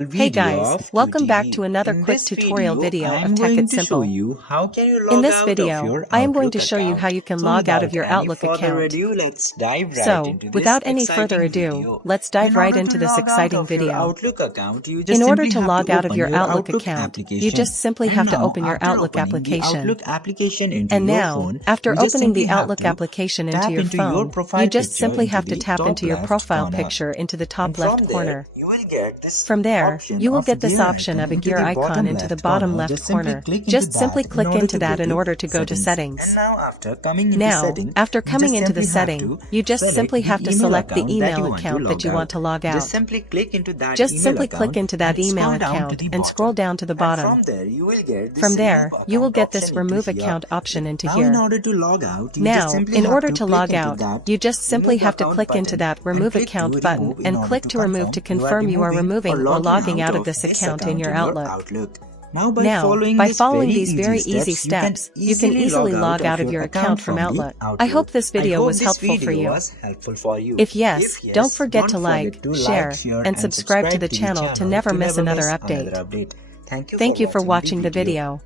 Hey video guys, of welcome back today. to another In quick this tutorial video I of am Tech going It's to show Simple. you how can you In log this out of video, your I am going Outlook to show you how account. you can So log out without of your any Outlook further account. ado, let's dive right So, into this without any further exciting ado, video. let's dive In right order into to this log out exciting of your video. Outlook account, you In just order simply to have to log out of open your your Outlook Outlook account, you application. just simply And have to now, open your after Outlook opening the application. Outlook application into And your now, phone, after you just opening simply the have Outlook to application into tap your into your phone, you profile just picture simply into have to the tap top into your left profile corner. picture into the And top from left there, corner. you will get this From there, option you will of get this gear option icon of a into gear the icon bottom into the left bottom corner. left Just simply corner. click into Just simply that in click order into to go that in to order to go to settings. And settings. now after coming into Now, setting, after you just coming into the simply have setting, to you just select simply the have to email select the account that you email want to account that log you want out. to log Just out. simply click into that Just email simply click account into that and email scroll down to account the and scroll bottom. down to the And from bottom. there, you will get From this remove there, you will account get this option into remove here. account option into Now in here. order to log out, you just Now, simply in have order to to click log into out, that you just simply remove have to account click into button that and remove click to account button remove in and order click to to remove to confirm confirm you are or removing or logging logging out out of of this this account in account your in your Outlook. Outlook. Now by Now, following by these following very these easy very easy steps, you can steps, you can easily easily log log out out of of your your account account from from the Outlook. I Outlook. hope this I video hope was this helpful for video you. was helpful for you. If yes, If don't yes, forget don't to forget like, to like, share, share and and subscribe to subscribe the to the channel to channel never to miss never another miss another update. update. Thank you for Thank you for watching the watching the video. video.